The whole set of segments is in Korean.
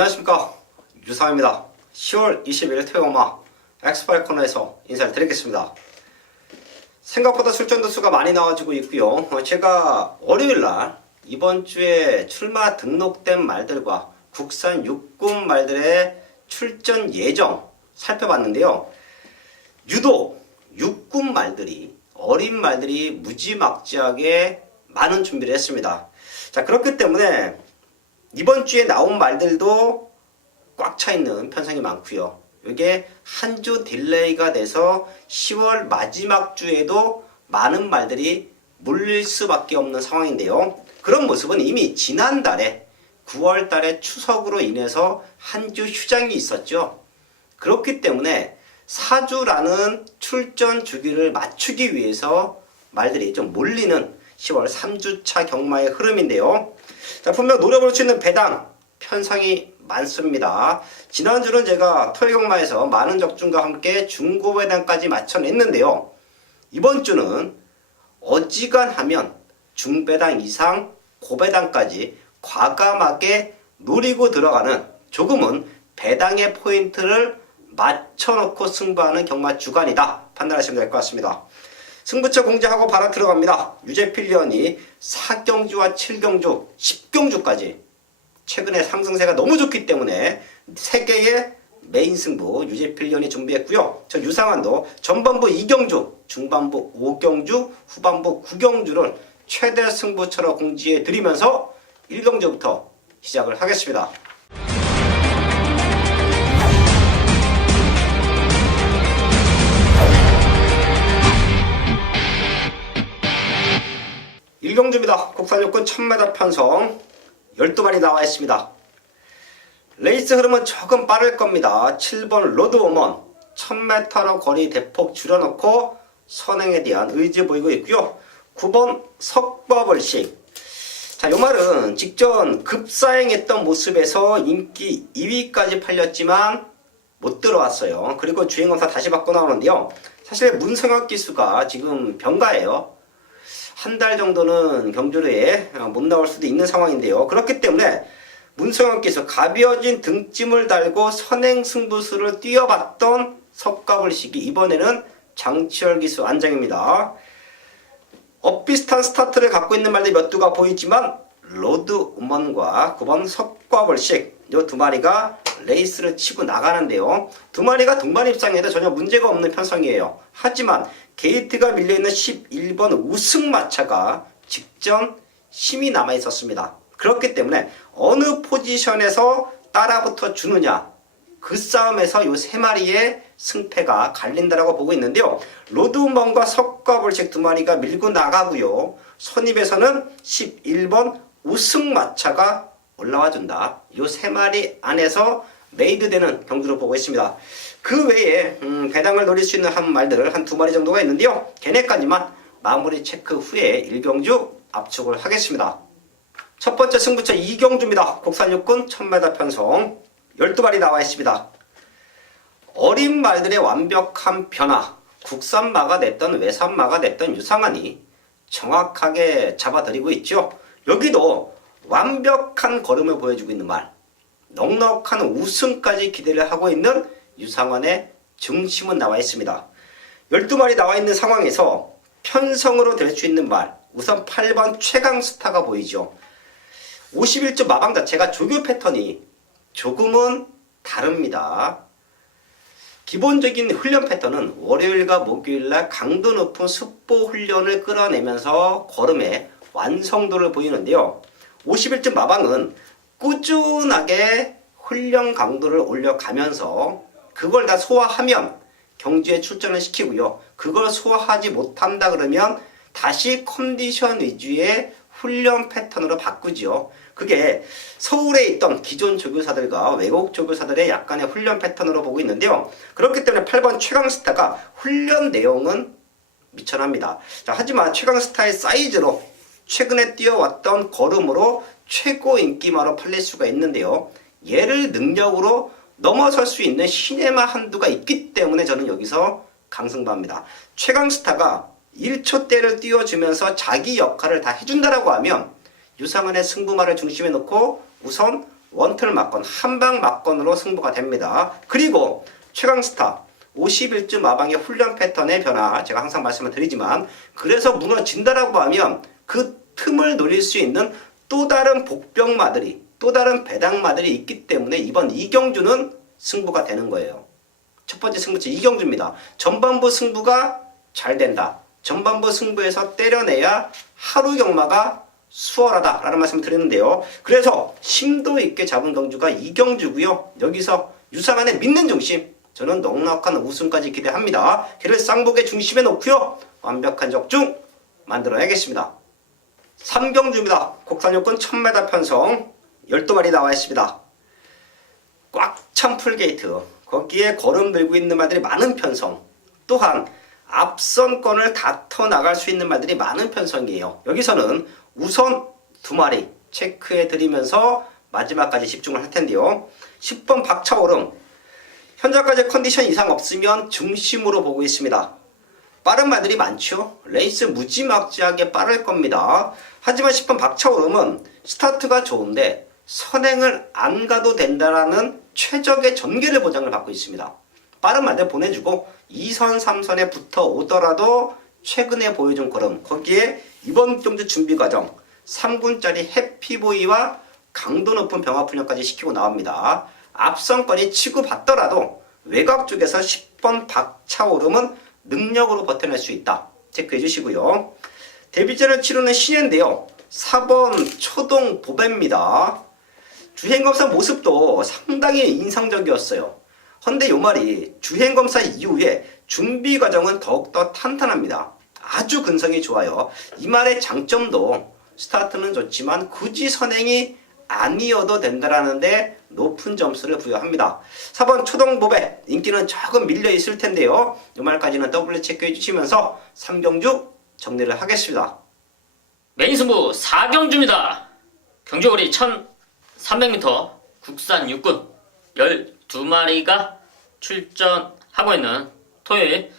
안녕하십니까, 유상입니다. 10월 20일 토요일마 엑스파일 코너에서 인사를 드리겠습니다. 생각보다 출전도 수가 많이 나와지고 있고요. 제가 월요일날 이번 주에 출마 등록된 말들과 국산 육군 말들의 출전 예정 살펴봤는데요. 유독 육군 말들이, 어린 말들이 무지막지하게 많은 준비를 했습니다. 자, 그렇기 때문에 이번 주에 나온 말들도 꽉 차 있는 편성이 많고요. 이게 한 주 딜레이가 돼서 10월 마지막 주에도 많은 말들이 몰릴 수밖에 없는 상황인데요. 그런 모습은 이미 지난달에 9월 달에 추석으로 인해서 한 주 휴장이 있었죠. 그렇기 때문에 사주라는 출전 주기를 맞추기 위해서 말들이 좀 몰리는 10월 3주차 경마의 흐름인데요. 자, 분명 노려볼 수 있는 배당 편성이 많습니다. 지난주는 제가 토요 경마에서 많은 적중과 함께 중고 배당까지 맞춰냈는데요. 이번 주는 어지간하면 중배당 이상 고배당까지 과감하게 노리고 들어가는, 조금은 배당의 포인트를 맞춰놓고 승부하는 경마 주간이다 판단하시면 될 것 같습니다. 승부처 공지하고 바로 들어갑니다. 유재필련이 4경주와 7경주, 10경주까지 최근에 상승세가 너무 좋기 때문에 3개의 메인 승부 유재필련이 준비했고요. 저 유상환도 전반부 2경주, 중반부 5경주, 후반부 9경주를 최대 승부처로 공지해 드리면서 1경주부터 시작을 하겠습니다. 1경주입니다. 국산 육군 1000m 편성 12마리 나와 있습니다. 레이스 흐름은 조금 빠를 겁니다. 7번 로드오먼 1000m로 거리 대폭 줄여놓고 선행에 대한 의지 보이고 있고요. 9번 석과벌식. 자, 요 말은 직전 급사행했던 모습에서 인기 2위까지 팔렸지만 못 들어왔어요. 그리고 주행검사 다시 받고 나오는데요. 사실 문성혁 기수가 지금 병가예요. 한 달 정도는 경주에 못 나올 수도 있는 상황인데요. 그렇기 때문에 문성혁께서 가벼워진 등짐을 달고 선행 승부수를 뛰어봤던 석가불식이 이번에는 장치열 기수 안장입니다. 엇비슷한 스타트를 갖고 있는 말들이 몇 두가 보이지만 로드우먼과 9번 석가불식, 이 두 마리가 레이스를 치고 나가는데요. 두 마리가 동반 입상해도 전혀 문제가 없는 편성이에요. 하지만 게이트가 밀려있는 11번 우승마차가 직전 힘이 남아있었습니다. 그렇기 때문에 어느 포지션에서 따라붙어 주느냐, 그 싸움에서 이 세 마리의 승패가 갈린다라고 보고 있는데요. 로드우먼과 석가불식 두 마리가 밀고 나가고요. 선입에서는 11번 우승마차가 올라와 준다. 이 세 마리 안에서 메이드되는 경주로 보고 있습니다. 그 외에 배당을 노릴 수 있는 한 말들을 한 2마리 정도가 있는데요. 걔네까지만 마무리 체크 후에 1경주 압축을 하겠습니다. 첫 번째 승부처 2경주입니다. 국산 육군 1000m 편성 12마리 나와 있습니다. 어린 말들의 완벽한 변화, 국산마가 냈던 외산마가 냈던 유상환이 정확하게 잡아드리고 있죠. 여기도 완벽한 걸음을 보여주고 있는 말, 넉넉한 우승까지 기대를 하고 있는 유상환의 중심은 나와 있습니다. 12마리 나와 있는 상황에서 편성으로 될 수 있는 말, 우선 8번 최강스타가 보이죠. 51점 마방 자체가 조교 패턴이 조금은 다릅니다. 기본적인 훈련 패턴은 월요일과 목요일날 강도 높은 습보 훈련을 끌어내면서 걸음의 완성도를 보이는데요. 51점 마방은 꾸준하게 훈련 강도를 올려가면서 그걸 다 소화하면 경주에 출전을 시키고요. 그걸 소화하지 못한다 그러면 다시 컨디션 위주의 훈련 패턴으로 바꾸죠. 그게 서울에 있던 기존 조교사들과 외국 조교사들의 약간의 훈련 패턴으로 보고 있는데요. 그렇기 때문에 8번 최강스타가 훈련 내용은 미천합니다. 자, 하지만 최강스타의 사이즈로 최근에 뛰어왔던 걸음으로 최고 인기마로 팔릴 수가 있는데요. 얘를 능력으로 넘어설 수 있는 시네마 한두가 있기 때문에 저는 여기서 강승부합니다. 최강스타가 1초대를 띄워주면서 자기 역할을 다 해준다라고 하면 유상환의 승부마를 중심에 놓고 우선 원투를 맞건 한방 맞건으로 승부가 됩니다. 그리고 최강스타 51주 마방의 훈련 패턴의 변화 제가 항상 말씀을 드리지만 그래서 무너진다라고 하면 그 틈을 노릴 수 있는 또 다른 복병마들이 또 다른 배당마들이 있기 때문에 이번 이경주는 승부가 되는 거예요. 첫 번째 승부처 이경주입니다. 전반부 승부가 잘 된다. 전반부 승부에서 때려내야 하루 경마가 수월하다라는 말씀을 드리는데요. 그래서 심도 있게 잡은 경주가 이경주고요. 여기서 유상한의 믿는 중심 저는 넉넉한 우승까지 기대합니다. 걔를 쌍복의 중심에 놓고요. 완벽한 적중 만들어야겠습니다. 3경주입니다. 국산요건 1000m 편성 12마리 나와 있습니다. 꽉 찬 풀게이트 거기에 걸음 들고 있는 말들이 많은 편성 또한 앞선권을 다퉈 나갈 수 있는 말들이 많은 편성이에요. 여기서는 우선 2마리 체크해 드리면서 마지막까지 집중을 할 텐데요. 10번 박차오름 현재까지 컨디션 이상 없으면 중심으로 보고 있습니다. 빠른 말들이 많죠. 레이스 무지막지하게 빠를 겁니다. 하지만 10번 박차오름은 스타트가 좋은데 선행을 안 가도 된다라는 최적의 전개를 보장을 받고 있습니다. 빠른 말들 보내주고 2선 3선에 붙어 오더라도 최근에 보여준 걸음 거기에 이번 경주 준비 과정 3군짜리 해피보이와 강도 높은 병합훈련까지 시키고 나옵니다. 앞선권이 치고받더라도 외곽 쪽에서 10번 박차오름은 능력으로 버텨낼 수 있다. 체크해 주시고요. 데뷔전을 치르는 신예인데요. 4번 초동 보배입니다. 주행검사 모습도 상당히 인상적이었어요. 헌데 요 말이 주행검사 이후에 준비 과정은 더욱더 탄탄합니다. 아주 근성이 좋아요. 이 말의 장점도 스타트는 좋지만 굳이 선행이 아니어도 된다라는데 높은 점수를 부여합니다. 4번 초동보배 인기는 조금 밀려 있을 텐데요. 이 말까지는 더블 체크해 주시면서 3경주 정리를 하겠습니다. 메인 승부 4경주입니다. 경주거리 1300m 국산 육군 12마리가 출전하고 있는 토요일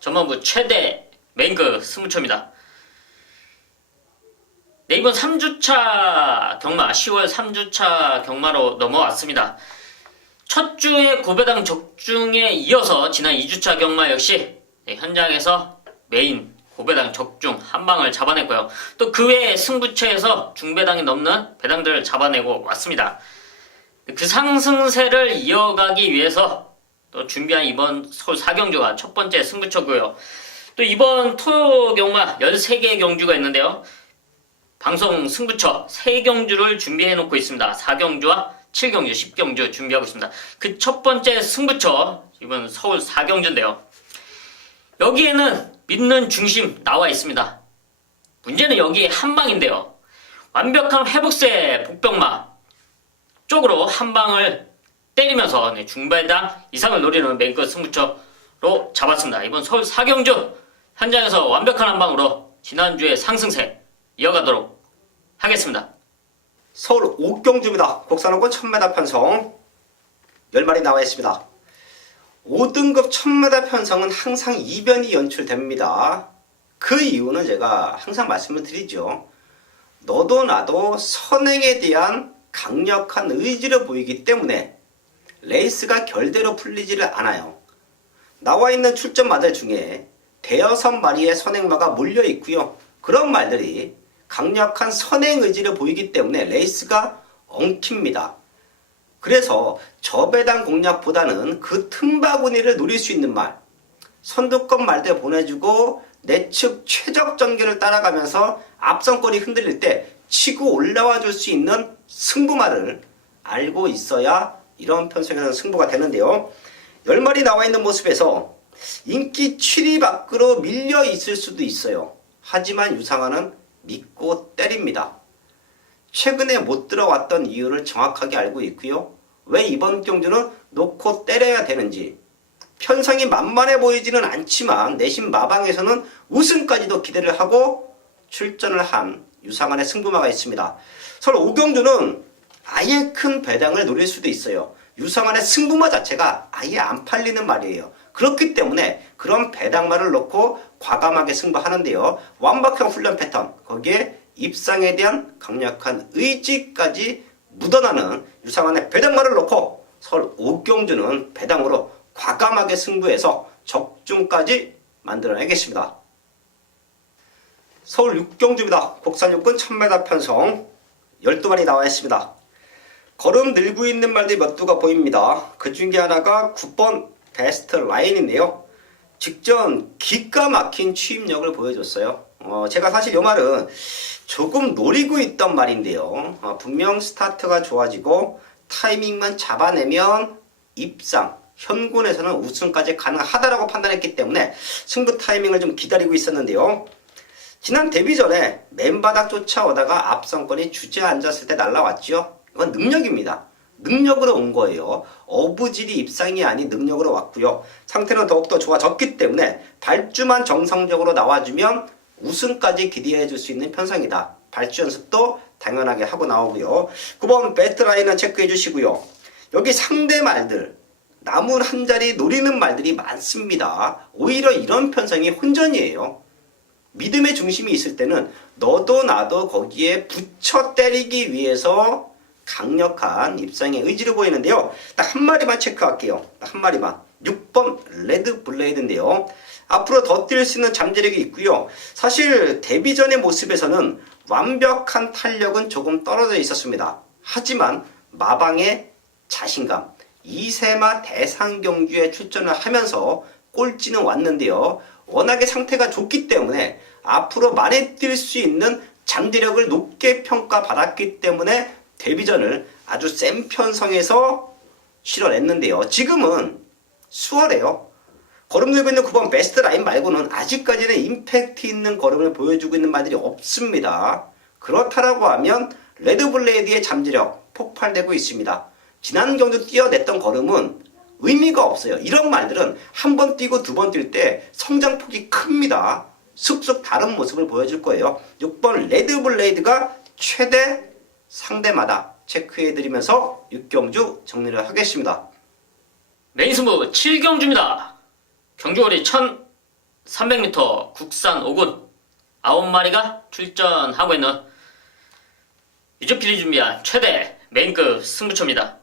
전반부 최대 메인급 승부처입니다. 네, 이번 3주차 경마 10월 3주차 경마로 넘어왔습니다. 첫 주의 고배당 적중에 이어서 지난 2주차 경마 역시 현장에서 메인 고배당 적중 한 방을 잡아냈고요. 또 그 외의 승부처에서 중배당이 넘는 배당들을 잡아내고 왔습니다. 그 상승세를 이어가기 위해서 또 준비한 이번 서울 4경주가 첫 번째 승부처고요. 또 이번 토요 경마 13개의 경주가 있는데요. 방송 승부처 3경주를 준비해 놓고 있습니다. 4경주와 7경주, 10경주 준비하고 있습니다. 그 첫 번째 승부처 이번 서울 4경주인데요. 여기에는 믿는 중심 나와 있습니다. 문제는 여기에 한방인데요. 완벽한 회복세 복병마 쪽으로 한방을 때리면서 중배당 이상을 노리는 메인급 승부처로 잡았습니다. 이번 서울 4경주 현장에서 완벽한 한방으로 지난주의 상승세 이어가도록 하겠습니다. 서울 5경주입니다. 국산원권 1000m 편성 10마리 나와 있습니다. 5등급 1000m 편성은 항상 이변이 연출됩니다. 그 이유는 제가 항상 말씀을 드리죠. 너도 나도 선행에 대한 강력한 의지를 보이기 때문에 레이스가 결대로 풀리지를 않아요. 나와 있는 출전 마들 중에 대여섯 마리의 선행마가 몰려 있고요. 그런 말들이 강력한 선행 의지를 보이기 때문에 레이스가 엉킵니다. 그래서 저배당 공략보다는 그 틈바구니를 노릴 수 있는 말, 선두권 말대 보내주고 내측 최적 전개를 따라가면서 앞선권이 흔들릴 때 치고 올라와 줄 수 있는 승부말을 알고 있어야 이런 편성에서 승부가 되는데요. 10마리 나와 있는 모습에서 인기 7위 밖으로 밀려 있을 수도 있어요. 하지만 유상한은 믿고 때립니다. 최근에 못 들어왔던 이유를 정확하게 알고 있고요. 왜 이번 경주는 놓고 때려야 되는지 편성이 만만해 보이지는 않지만 내심 마방에서는 우승까지도 기대를 하고 출전을 한 유상한의 승부마가 있습니다. 서울 5경주는 아예 큰 배당을 노릴 수도 있어요. 유상한의 승부마 자체가 아예 안 팔리는 말이에요. 그렇기 때문에 그런 배당마를 놓고 과감하게 승부하는데요. 완벽한 훈련 패턴, 거기에 입상에 대한 강력한 의지까지 묻어나는 유상한의 배당말을 놓고 서울 옥경주는 배당으로 과감하게 승부해서 적중까지 만들어내겠습니다. 서울 육경주입니다. 국산 육군 1000m 편성 12마리 나와 있습니다. 걸음 늘고 있는 말들이 몇 두가 보입니다. 그 중에 하나가 9번 베스트 라인인데요. 직전 기가 막힌 추임력을 보여줬어요. 제가 사실 이 말은 조금 노리고 있던 말인데요. 분명 스타트가 좋아지고 타이밍만 잡아내면 입상, 현군에서는 우승까지 가능하다라고 판단했기 때문에 승부 타이밍을 좀 기다리고 있었는데요. 지난 데뷔전에 맨바닥 쫓아오다가 앞선권이 주저앉았을 때 날라왔죠. 이건 능력입니다. 능력으로 온 거예요. 어부질이 입상이 아닌 능력으로 왔고요. 상태는 더욱더 좋아졌기 때문에 발주만 정상적으로 나와주면 우승까지 기대해 줄 수 있는 편성이다. 발주 연습도 당연하게 하고 나오고요. 9번 배트라인은 체크해 주시고요. 여기 상대 말들 나무 한 자리 노리는 말들이 많습니다. 오히려 이런 편성이 혼전이에요. 믿음의 중심이 있을 때는 너도 나도 거기에 붙여 때리기 위해서 강력한 입상의 의지를 보이는데요. 딱 한 마리만 체크할게요. 딱 한 마리만. 6번 레드 블레이드인데요. 앞으로 더 뛸 수 있는 잠재력이 있고요. 사실 데뷔전의 모습에서는 완벽한 탄력은 조금 떨어져 있었습니다. 하지만 마방의 자신감, 이세마 대상경주에 출전을 하면서 꼴찌는 왔는데요. 워낙에 상태가 좋기 때문에 앞으로 많이 뛸 수 있는 잠재력을 높게 평가받았기 때문에 데뷔전을 아주 센 편성에서 실어냈는데요. 지금은 수월해요. 걸음 들고 있는 9번 베스트 라인 말고는 아직까지는 임팩트 있는 걸음을 보여주고 있는 말들이 없습니다. 그렇다라고 하면 레드블레이드의 잠재력 폭발되고 있습니다. 지난 경주 뛰어냈던 걸음은 의미가 없어요. 이런 말들은 한 번 뛰고 두 번 뛸 때 성장폭이 큽니다. 쑥쑥 다른 모습을 보여줄 거예요. 6번 레드블레이드가 최대 상대마다 체크해드리면서 6경주 정리를 하겠습니다. 메인 승부 7경주입니다. 경주거리 1300m 국산 5군 9마리가 출전하고 있는 유저필이 준비한 최대 메인급 승부처입니다.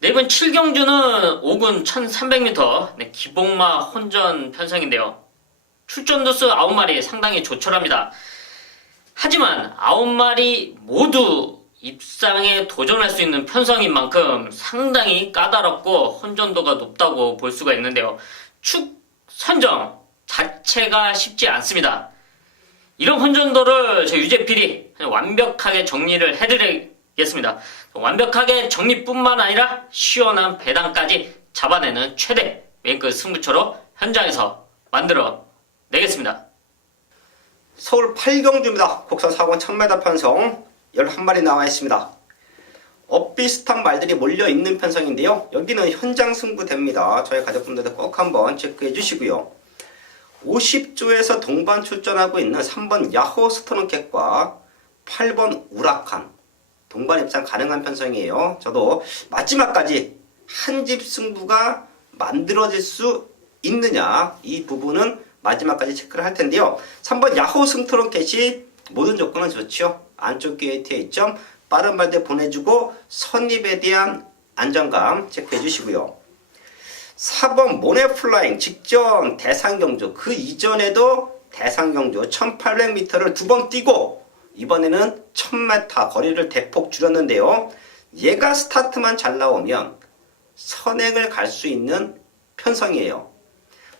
네, 이번 7경주는 5군 1300m 기복마 혼전 편성인데요. 출전 도수 9마리 상당히 조촐합니다. 하지만 9마리 모두 입상에 도전할 수 있는 편성인 만큼 상당히 까다롭고 혼전도가 높다고 볼 수가 있는데요. 축 선정 자체가 쉽지 않습니다. 이런 혼전도를 저 유재필이 완벽하게 정리를 해드리겠습니다. 완벽하게 정리뿐만 아니라 시원한 배당까지 잡아내는 최대 메인급 승부처로 현장에서 만들어 내겠습니다. 서울 8경주입니다. 국산 4권 1000m 편성 11마리 나와 있습니다. 엇비슷한 말들이 몰려있는 편성인데요. 여기는 현장 승부됩니다. 저희 가족분들도 꼭 한번 체크해 주시고요. 50조에서 동반 출전하고 있는 3번 야호 스토너캣과 8번 우라칸 동반 입상 가능한 편성이에요. 저도 마지막까지 한 집 승부가 만들어질 수 있느냐 이 부분은 마지막까지 체크를 할 텐데요. 3번 야호 스토너캣이 모든 조건은 좋죠. 안쪽 게이트에 있점 빠른 발대 보내주고 선입에 대한 안정감 체크해 주시고요. 4번 모네플라잉 직전 대상경주 그 이전에도 대상경주 1800m를 두 번 뛰고 이번에는 1000m 거리를 대폭 줄였는데요. 얘가 스타트만 잘 나오면 선행을 갈 수 있는 편성이에요.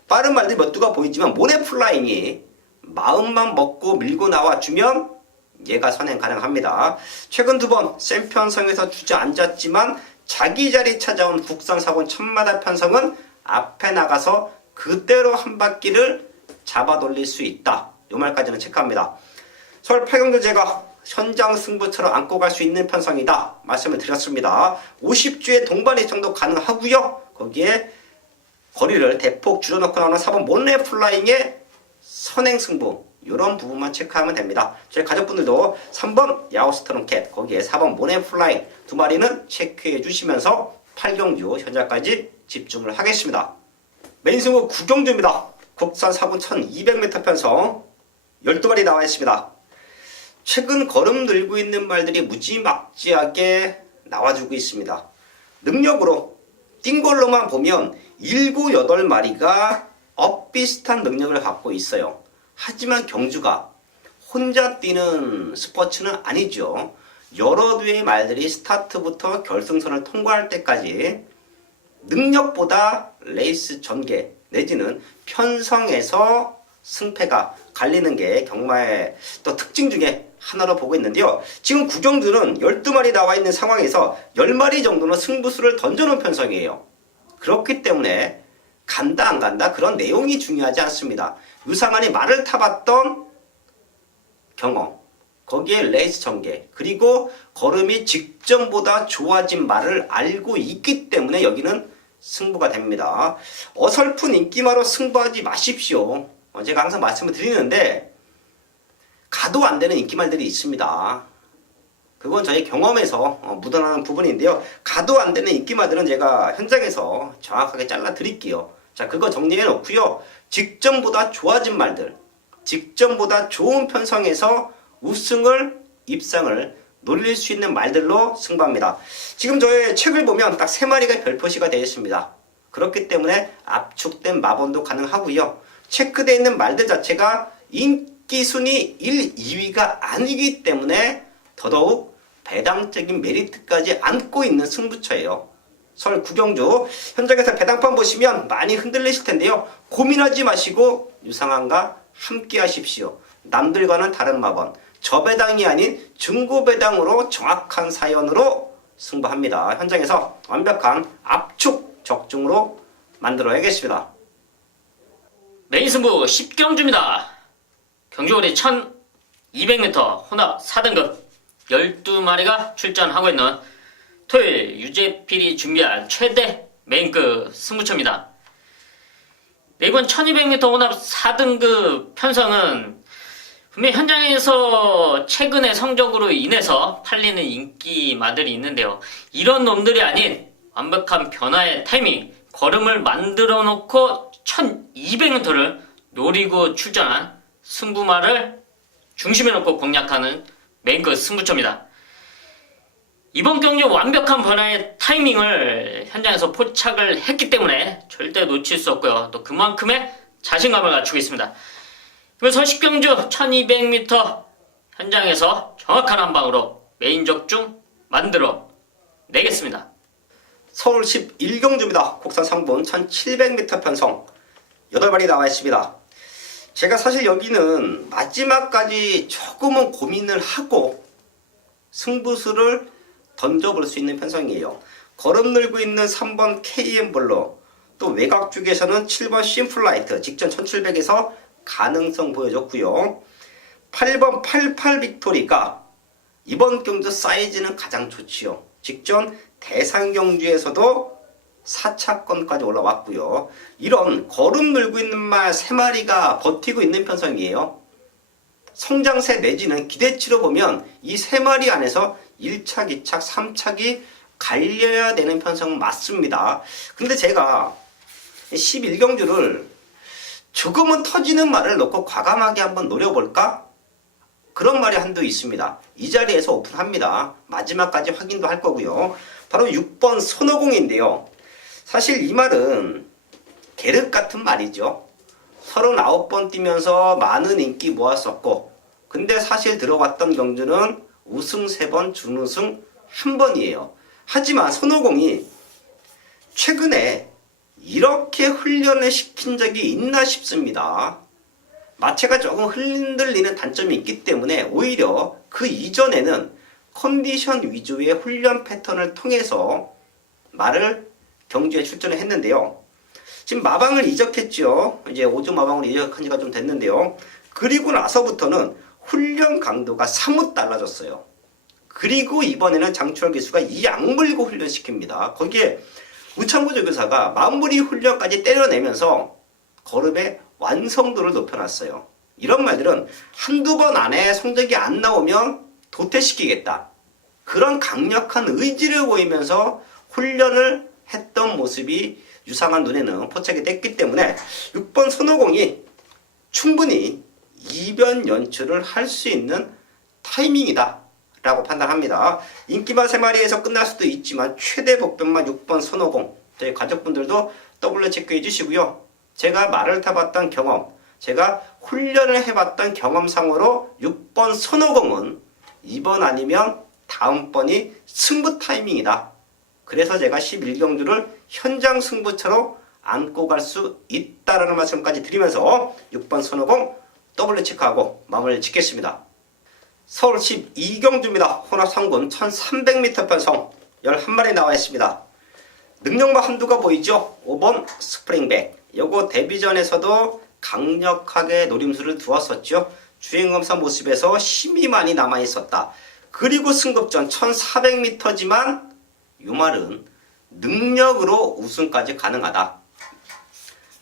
빠른 말들이 몇 두가 보이지만 모네플라잉이 마음만 먹고 밀고 나와주면 얘가 선행 가능합니다. 최근 두 번 센 편성에서 주저앉았지만 자기 자리 찾아온 국산 4권 1000m 편성은 앞에 나가서 그대로 한 바퀴를 잡아 돌릴 수 있다. 요 말까지는 체크합니다. 서울 8경주 제가 현장 승부처럼 안고 갈 수 있는 편성이다 말씀을 드렸습니다. 50주의 동반 입장도 가능하고요. 거기에 거리를 대폭 줄여놓고 나오는 4번 모네플라잉의 선행 승부 이런 부분만 체크하면 됩니다. 저희 가족분들도 3번 야호스트롱캣 거기에 4번 모네플라잉 두 마리는 체크해 주시면서 8경주 현장까지 집중을 하겠습니다. 메인 승부 9경주입니다. 국산 4분 1200m 편성 12마리 나와 있습니다. 최근 거름 늘고 있는 말들이 무지막지하게 나와주고 있습니다. 능력으로 뛴 걸로만 보면 7, 8마리가 엇비슷한 능력을 갖고 있어요. 하지만 경주가 혼자 뛰는 스포츠는 아니죠. 여러 대의 말들이 스타트부터 결승선을 통과할 때까지 능력보다 레이스 전개 내지는 편성에서 승패가 갈리는 게 경마의 또 특징 중에 하나로 보고 있는데요. 지금 구경주는 12마리 나와 있는 상황에서 10마리 정도는 승부수를 던져놓은 편성이에요. 그렇기 때문에 간다 안 간다 그런 내용이 중요하지 않습니다. 유상한이 말을 타봤던 경험, 거기에 레이스 전개, 그리고 걸음이 직전보다 좋아진 말을 알고 있기 때문에 여기는 승부가 됩니다. 어설픈 인기마로 승부하지 마십시오. 제가 항상 말씀을 드리는데 가도 안 되는 인기말들이 있습니다. 그건 저희 경험에서 묻어나는 부분인데요. 가도 안 되는 인기말들은 제가 현장에서 정확하게 잘라 드릴게요. 자, 그거 정리해 놓고요. 직전보다 좋아진 말들, 직전보다 좋은 편성에서 우승을 입상을 노릴 수 있는 말들로 승부합니다. 지금 저의 책을 보면 딱 3마리가 별표시가 되어 있습니다. 그렇기 때문에 압축된 마번도 가능하고요. 체크되어 있는 말들 자체가 인기 순위 1, 2위가 아니기 때문에 더더욱 배당적인 메리트까지 안고 있는 승부처예요. 설 구경주 현장에서 배당판 보시면 많이 흔들리실 텐데요. 고민하지 마시고 유상한과 함께 하십시오. 남들과는 다른 마번, 저배당이 아닌 중고배당으로 정확한 사연으로 승부합니다. 현장에서 완벽한 압축 적중으로 만들어야겠습니다. 메인 승부 10경주입니다. 경주거리 1200m 혼합 4등급 12마리가 출전하고 있는 토요일 유재필이 준비한 최대 메인급 승부처입니다. 이번 1200m 혼합 4등급 편성은 분명히 현장에서 최근의 성적으로 인해서 팔리는 인기마들이 있는데요. 이런 놈들이 아닌 완벽한 변화의 타이밍, 걸음을 만들어 놓고 1200m를 노리고 출전한 승부마를 중심에 놓고 공략하는 메인급 승부처입니다. 이번 경주 완벽한 변화의 타이밍을 현장에서 포착을 했기 때문에 절대 놓칠 수 없고요. 또 그만큼의 자신감을 갖추고 있습니다. 이번 서식경주 1200m 현장에서 정확한 한 방으로 메인 적중 만들어 내겠습니다. 서울 11경주입니다. 국산 3분 1700m 편성 8마리 나와 있습니다. 제가 사실 여기는 마지막까지 조금은 고민을 하고 승부수를 던져볼 수 있는 편성이에요. 걸음 늘고 있는 3번 KM블루, 또 외곽 쪽에서는 7번 심플라이트 직전 1700에서 가능성 보여줬고요. 8번 88 빅토리가 이번 경주 사이즈는 가장 좋지요. 직전 대상 경주에서도 4차권까지 올라왔고요. 이런 걸음 늘고 있는 말 3마리가 버티고 있는 편성이에요. 성장세 내지는 기대치로 보면 이 3마리 안에서 1착, 2착, 3착이 갈려야 되는 편성은 맞습니다. 근데 제가 11경주를 조금은 터지는 말을 놓고 과감하게 한번 노려볼까? 그런 말이 한두 있습니다. 이 자리에서 오픈합니다. 마지막까지 확인도 할 거고요. 바로 6번 손오공인데요. 사실 이 말은 계륵 같은 말이죠. 39번 뛰면서 많은 인기 모았었고, 근데 사실 들어왔던 경주는 우승 3번, 준우승 1번이에요. 하지만 손오공이 최근에 이렇게 훈련을 시킨 적이 있나 싶습니다. 마체가 조금 흔들리는 단점이 있기 때문에 오히려 그 이전에는 컨디션 위주의 훈련 패턴을 통해서 말을 경주에 출전을 했는데요. 지금 마방을 이적했죠. 이제 5조 마방으로 이적한 지가 좀 됐는데요. 그리고 나서부터는 훈련 강도가 사뭇 달라졌어요. 그리고 이번에는 장추월 기수가 이 악물고 훈련시킵니다. 거기에 우창구 조교사가 마무리 훈련까지 때려내면서 걸음의 완성도를 높여놨어요. 이런 말들은 한두 번 안에 성적이 안 나오면 도태시키겠다. 그런 강력한 의지를 보이면서 훈련을 했던 모습이 유상한 눈에는 포착이 됐기 때문에 6번 손오공이 충분히 이변 연출을 할 수 있는 타이밍이다 라고 판단합니다. 인기마 3마리에서 끝날 수도 있지만 최대 복변만 6번 손오공, 저희 가족분들도 더블로 체크해 주시고요. 제가 말을 타봤던 경험, 제가 훈련을 해봤던 경험상으로 6번 손오공은 이번 아니면 다음번이 승부 타이밍이다. 그래서 제가 11경주를 현장 승부처로 안고 갈 수 있다라는 말씀까지 드리면서 6번 손오공 더블로 체크하고 마무리를 짓겠습니다. 서울 12경주입니다. 혼합 3군 1300m 편성 11마리 나와 있습니다. 능력만 한두가 보이죠? 5번 스프링백. 요거 데뷔전에서도 강력하게 노림수를 두었었죠. 주행검사 모습에서 힘이 많이 남아 있었다. 그리고 승급전 1400m지만 이 말은 능력으로 우승까지 가능하다.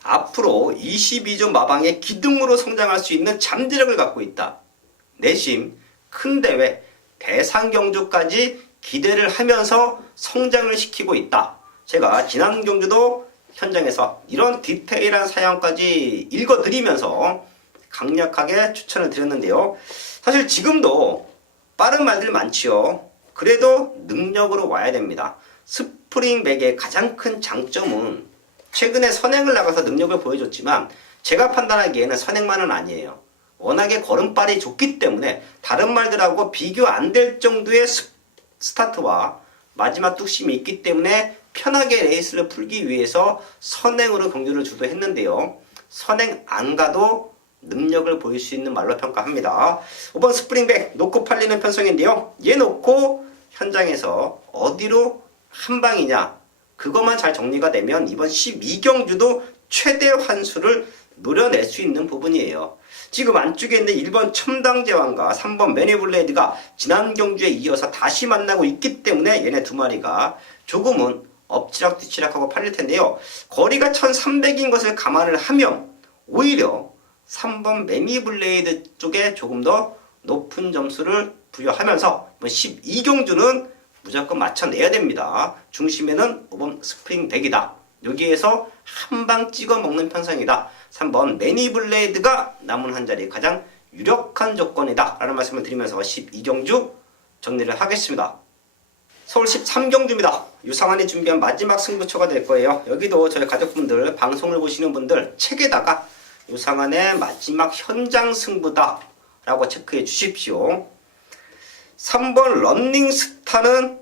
앞으로 22조 마방의 기둥으로 성장할 수 있는 잠재력을 갖고 있다. 내심 큰 대회 대상 경주까지 기대를 하면서 성장을 시키고 있다. 제가 지난 경주도 현장에서 이런 디테일한 사연까지 읽어드리면서 강력하게 추천을 드렸는데요. 사실 지금도 빠른 말들 많지요. 그래도 능력으로 와야 됩니다. 스프링백의 가장 큰 장점은 최근에 선행을 나가서 능력을 보여줬지만 제가 판단하기에는 선행만은 아니에요. 워낙에 걸음발이 좋기 때문에 다른 말들하고 비교 안 될 정도의 스타트와 마지막 뚝심이 있기 때문에 편하게 레이스를 풀기 위해서 선행으로 경주를 주도했는데요. 선행 안 가도 능력을 보일 수 있는 말로 평가합니다. 5번 스프링백 놓고 팔리는 편성인데요. 얘 놓고 현장에서 어디로 한 방이냐, 그것만 잘 정리가 되면 이번 12경주도 최대 환수를 노려낼 수 있는 부분이에요. 지금 안쪽에 있는 1번 첨당제왕과 3번 매니블레이드가 지난 경주에 이어서 다시 만나고 있기 때문에 얘네 두 마리가 조금은 엎치락뒤치락하고 팔릴 텐데요. 거리가 1300인 것을 감안을 하면 오히려 3번 매니블레이드 쪽에 조금 더 높은 점수를 부여하면서 12경주는 무조건 맞춰내야 됩니다. 중심에는 5번 스프링백이다. 여기에서 한 방 찍어 먹는 편성이다. 3번 매니블레이드가 남은 한 자리 가장 유력한 조건이다 라는 말씀을 드리면서 12경주 정리를 하겠습니다. 서울 13경주입니다. 유상환이 준비한 마지막 승부처가 될 거예요. 여기도 저희 가족분들, 방송을 보시는 분들 책에다가 유상환의 마지막 현장 승부다 라고 체크해 주십시오. 3번 런닝스타는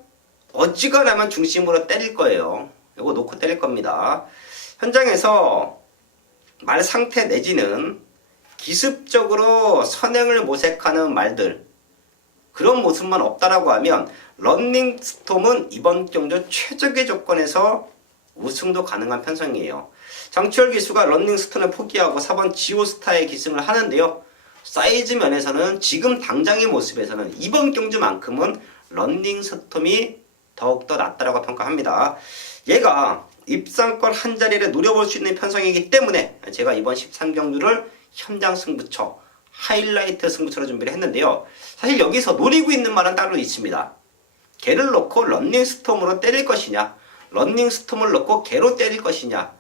어지간하면 중심으로 때릴 거예요. 이거 놓고 때릴 겁니다. 현장에서 말 상태 내지는 기습적으로 선행을 모색하는 말들, 그런 모습만 없다라고 하면 런닝스톰은 이번 경주 최적의 조건에서 우승도 가능한 편성이에요. 장추열 기수가 런닝스톤을 포기하고 4번 지오스타에 기승을 하는데요. 사이즈 면에서는 지금 당장의 모습에서는 이번 경주만큼은 런닝스톰이 더욱더 낫다라고 평가합니다. 얘가 입상권 한 자리를 노려볼 수 있는 편성이기 때문에 제가 이번 13경주를 현장 승부처, 하이라이트 승부처로 준비를 했는데요. 사실 여기서 노리고 있는 말은 따로 있습니다. 걔를 놓고 런닝스톰으로 때릴 것이냐, 런닝스톰을 놓고 걔로 때릴 것이냐,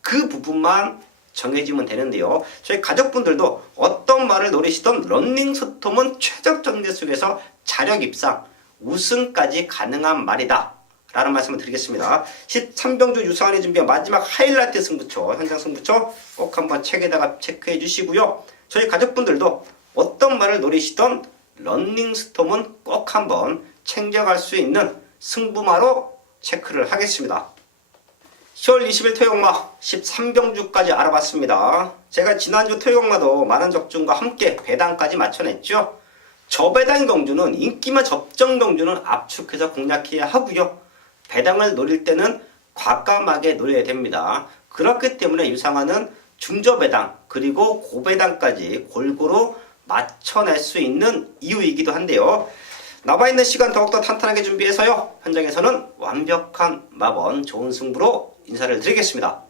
그 부분만 정해지면 되는데요. 저희 가족분들도 어떤 말을 노리시던 런닝스톰은 최적 전개 속에서 자력 입상, 우승까지 가능한 말이다 라는 말씀을 드리겠습니다. 13경주 유상환이 준비한 마지막 하이라이트 승부처, 현장 승부처 꼭 한번 책에다가 체크해 주시고요. 저희 가족분들도 어떤 말을 노리시던 런닝스톰은 꼭 한번 챙겨갈 수 있는 승부마로 체크를 하겠습니다. 10월 20일 토요일마 13경주까지 알아봤습니다. 제가 지난주 토요일마도 많은 적중과 함께 배당까지 맞춰냈죠. 저배당 경주는 인기만 접전 경주는 압축해서 공략해야 하고요. 배당을 노릴 때는 과감하게 노려야 됩니다. 그렇기 때문에 유상환은 중저배당 그리고 고배당까지 골고루 맞춰낼 수 있는 이유이기도 한데요. 남아있는 시간 더욱더 탄탄하게 준비해서요. 현장에서는 완벽한 마번 좋은 승부로 인사를 드리겠습니다.